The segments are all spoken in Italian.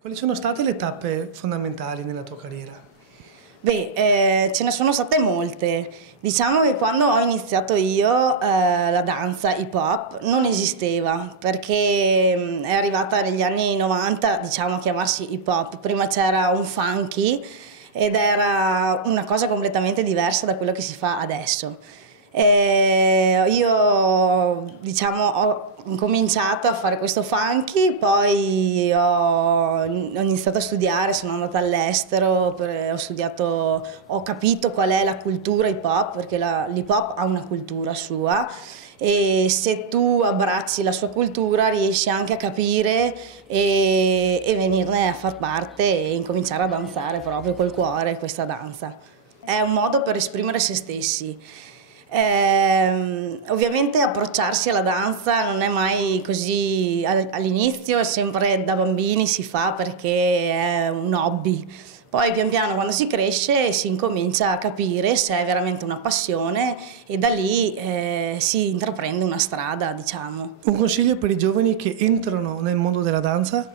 Quali sono state le tappe fondamentali nella tua carriera? Ce ne sono state molte. Diciamo che quando ho iniziato io la danza hip hop non esisteva perché è arrivata negli anni 90, diciamo, a chiamarsi hip hop. Prima c'era un funky ed era una cosa completamente diversa da quello che si fa adesso. Io, diciamo, ho incominciato a fare questo funky, poi ho iniziato a studiare, sono andata all'estero, ho capito qual è la cultura hip hop, perché l'hip hop ha una cultura sua e se tu abbracci la sua cultura riesci anche a capire e venirne a far parte e incominciare a danzare proprio col cuore questa danza. È un modo per esprimere se stessi. Ovviamente approcciarsi alla danza non è mai così all'inizio, è sempre da bambini si fa perché è un hobby. Poi pian piano quando si cresce si incomincia a capire se è veramente una passione e da lì si intraprende una strada, diciamo. Un consiglio per i giovani che entrano nel mondo della danza?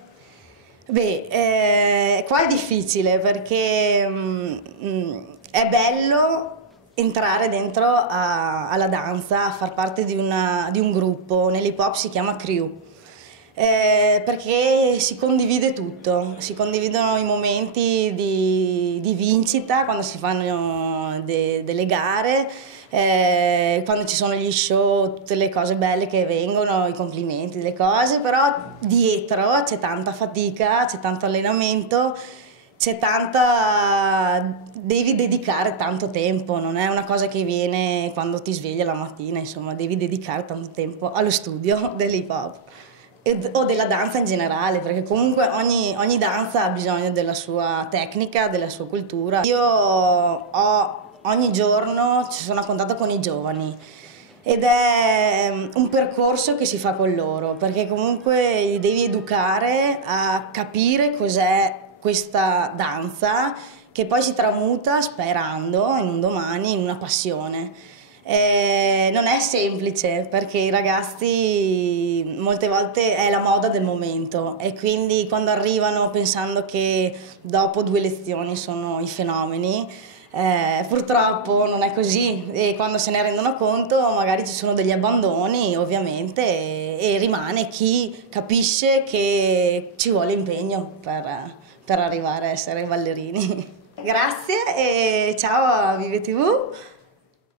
Qua è difficile perché è bello entrare dentro alla danza, a far parte di un gruppo, nell'hip hop si chiama crew, perché si condivide tutto, si condividono i momenti di vincita quando si fanno delle gare, quando ci sono gli show, tutte le cose belle che vengono, i complimenti, le cose, però dietro c'è tanta fatica, c'è tanto allenamento, devi dedicare tanto tempo, non è una cosa che viene quando ti svegli la mattina, insomma, devi dedicare tanto tempo allo studio dell'hip hop o della danza in generale, perché comunque ogni danza ha bisogno della sua tecnica, della sua cultura. Ogni giorno ci sono a contatto con i giovani ed è un percorso che si fa con loro, perché comunque li devi educare a capire cos'è questa danza che poi si tramuta, sperando, in un domani, in una passione. Non è semplice perché i ragazzi molte volte è la moda del momento e quindi quando arrivano pensando che dopo 2 lezioni sono i fenomeni, purtroppo non è così e quando se ne rendono conto magari ci sono degli abbandoni ovviamente e rimane chi capisce che ci vuole impegno per arrivare a essere ballerini. Grazie e ciao a Vive TV.